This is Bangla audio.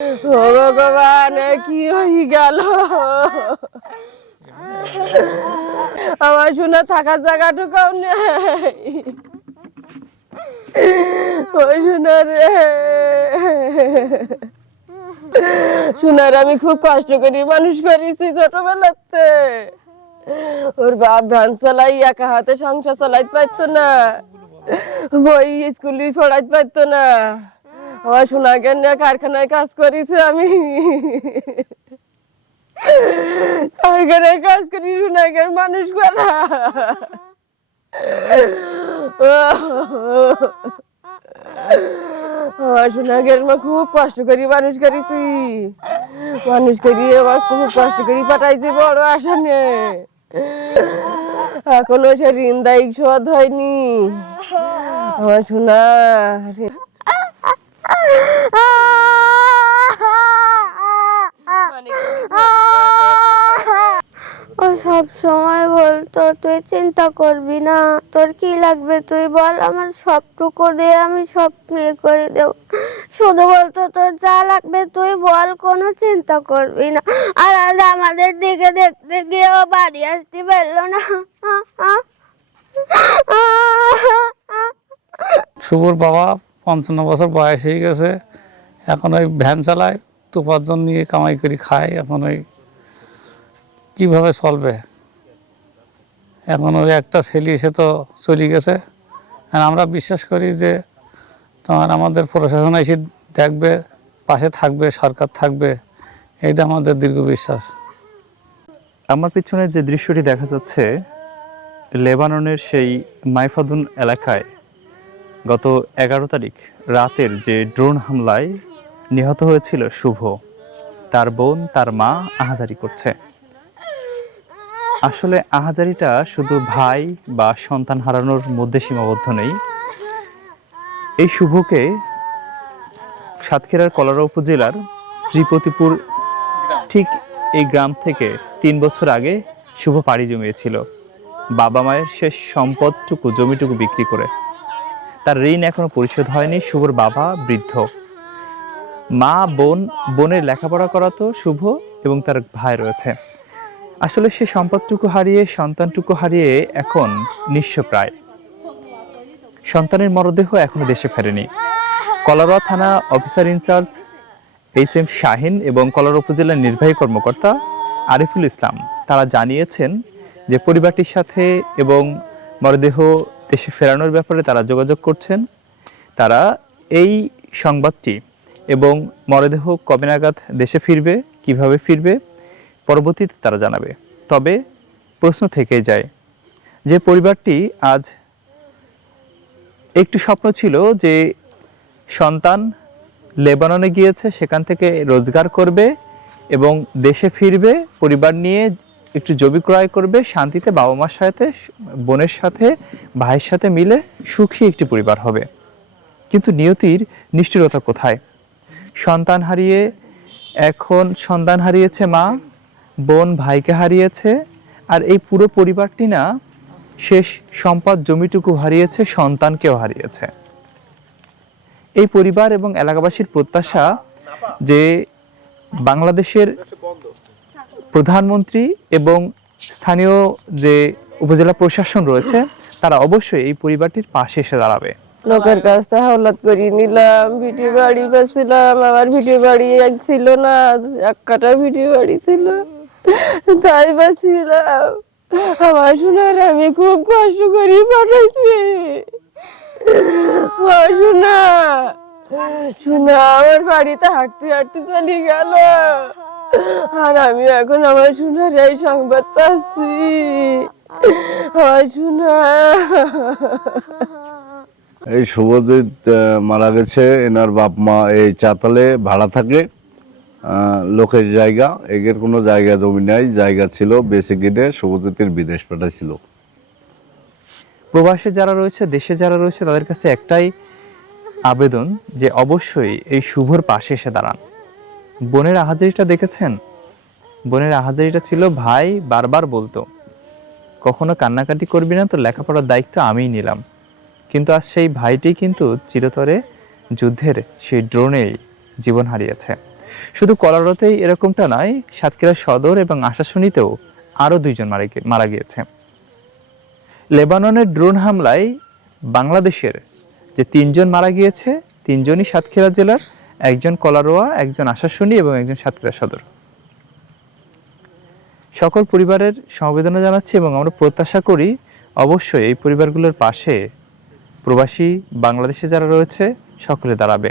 ও ভগবান, কি হয়ে গেল? আমার শোনা থাকার জায়গাটুকাও নেই। ওই শোনা রে, শোনার আমি খুব কষ্ট করি মানুষ করেছি ছোটবেলাতে। ওর বাপ ধান চালাই, একা হাতে সংসার চালাইতে পারতো না, বই স্কুলে পড়াইতে পারতো না। আমার সোনাকে নিয়ে কারখানায় কাজ করেছি আমি, কারখানায় কাজ করি সোনাকে মানুষ করা। আমার সোনাকের মা খুব কষ্ট করি মানুষ করেছি, মানুষ করি আমার খুব কষ্ট করি পাঠাইছি বড় আসামে। এখনো সে ঋণ দায়িক শোধ হয়নি। আমার সোনা ও সব সময় বলতো তুই চিন্তা করবি না, তোর কি লাগবে তুই বল, আমার সবটুকু দিয়ে আমি সব মেয়ে করে দেব। শুধু বলতো তোর যা লাগবে তুই বল, কোনো চিন্তা করবি না। আর আজ আমাদের দিকে দেখতে গিয়েও বাড়ি আসতে পারলো না। শুভর বাবা 55 বছর বয়স হয়ে গেছে, এখন ওই ভ্যান চালায়, তো উপার্জন নিয়ে কামাই করে খায়। এখন ওই কীভাবে চলবে? এখন ওই একটা ছেলে এসে তো চলে গেছে। আর আমরা বিশ্বাস করি যে তোমার আমাদের প্রশাসন এসে দেখবে, পাশে থাকবে, সরকার থাকবে, এইটা আমাদের দীর্ঘ বিশ্বাস। আমার পিছনে যে দৃশ্যটি দেখা যাচ্ছে, লেবাননের সেই মাইফাদুন এলাকায় গত 11 তারিখ রাতের যে ড্রোন হামলায় নিহত হয়েছিল শুভ। তার বোন, তার মা আহাজারি করছে। আসলে আহাজারিটা শুধু ভাই বা সন্তান হারানোর মধ্যে সীমাবদ্ধ নেই। এই শুভকে সাতক্ষীরার কলারা উপজেলার শ্রীপতিপুর ঠিক এই গ্রাম থেকে 3 বছর আগে শুভ পাড়ি জমিয়েছিল বাবা মায়ের শেষ সম্পদটুকু, জমিটুকু বিক্রি করে। তার ঋণ এখনো পরিশোধ হয়নি। শুভর বাবা বৃদ্ধ, মা বোনের লেখাপড়া করাতো শুভ এবং তার ভাই রয়েছে। আসলে সে সম্পদটুকু হারিয়ে, সন্তানটুকু হারিয়ে এখন নিঃস্ব প্রায়। সন্তানের মরদেহ এখনো দেশে ফেরেনি। কলারোয়া থানা অফিসার ইনচার্জ HM শাহিন এবং কলারোয়া উপজেলার নির্বাহী কর্মকর্তা আরিফুল ইসলাম তারা জানিয়েছেন যে পরিবারটির সাথে এবং মরদেহ দেশে ফেরানোর ব্যাপারে তারা যোগাযোগ করছেন। তারা এই সংবাদটি এবং মরদেহ কবে নাগাদ দেশে ফিরবে, কিভাবে ফিরবে, পরবর্তীতে তারা জানাবে। তবে প্রশ্ন থেকেই যায় যে পরিবারটি আজ একটু স্বপ্ন ছিল যে সন্তান লেবাননে গিয়েছে, সেখান থেকে রোজগার করবে এবং দেশে ফিরবে, পরিবার নিয়ে একটু জমি ক্রয় করবে, শান্তিতে বাবা মার সাথে, বোনের সাথে, ভাইয়ের সাথে মিলে সুখী একটি পরিবার হবে। কিন্তু নিয়তির নিষ্ঠুরতা কোথায়? সন্তান হারিয়ে, এখন সন্তান হারিয়েছে মা, বোন ভাইকে হারিয়েছে, আর এই পুরো পরিবারটি না শেষ সম্পদ জমিটুকু হারিয়েছে, সন্তানকেও হারিয়েছে। এই পরিবার এবং এলাকাবাসীর প্রত্যাশা যে বাংলাদেশের প্রধানমন্ত্রী এবং স্থানীয় যে উপজেলা প্রশাসন রয়েছে তারা অবশ্যই এই পরিবারটির পাশে এসে দাঁড়াবে। লোকের কাছ থেকে হাওলাত করে নিলাম, ভিডিও বাড়ি পেয়েছিলাম, আমার ভিডিও বাড়ি ছিল না, এক কাটা ভিডিও বাড়ি ছিল, তাই পাচ্ছিলাম। আমার শোনার আমি খুব কষ্ট করি পাঠাইছি। শোনা শোনা আমার বাড়িতে হাঁটতে হাঁটতে চলে গেল, আর আমি এখন আমার শোনার এই সংবাদ পাচ্ছি। শোনা এই শুভজিৎ মারা গেছে। এনার বাপ মা এই চাতালে ভাড়া থাকে, লোকের জায়গা, এগের কোনো জায়গা জমি নাই, জায়গা ছিল বেশি কিনে শুভজিতের বিদেশ পাঠাইছিল। প্রবাসে যারা রয়েছে, দেশে যারা রয়েছে, তাদের কাছে একটাই আবেদন যে অবশ্যই এই শুভর পাশে এসে দাঁড়ান। বোনের আহাজারিটা দেখেছেন? বোনের আহাজারিটা ছিল ভাই বারবার বলতো কখনো কান্নাকাটি করবি না, তো লেখাপড়ার দায়িত্ব আমিই নিলাম। কিন্তু আজ সেই ভাইটি কিন্তু চিরতরে যুদ্ধের সেই ড্রোনেই জীবন হারিয়েছে। শুধু কলারোতেই এরকমটা নয়, সাতক্ষীরা সদর এবং আশাশুনিতেও আরও 2 জন মারা গিয়েছে। লেবাননের ড্রোন হামলায় বাংলাদেশের যে 3 জন মারা গিয়েছে, 3 জনই সাতক্ষীরা জেলার, 1 জন কলারোয়া, 1 জন আশাশুনি এবং 1 জন সাতক্ষীরা সদর। সকল পরিবারের সমবেদনা জানাচ্ছি এবং আমরা প্রত্যাশা করি অবশ্যই এই পরিবারগুলোর পাশে প্রবাসী বাংলাদেশে যারা রয়েছে সকলে দাঁড়াবে।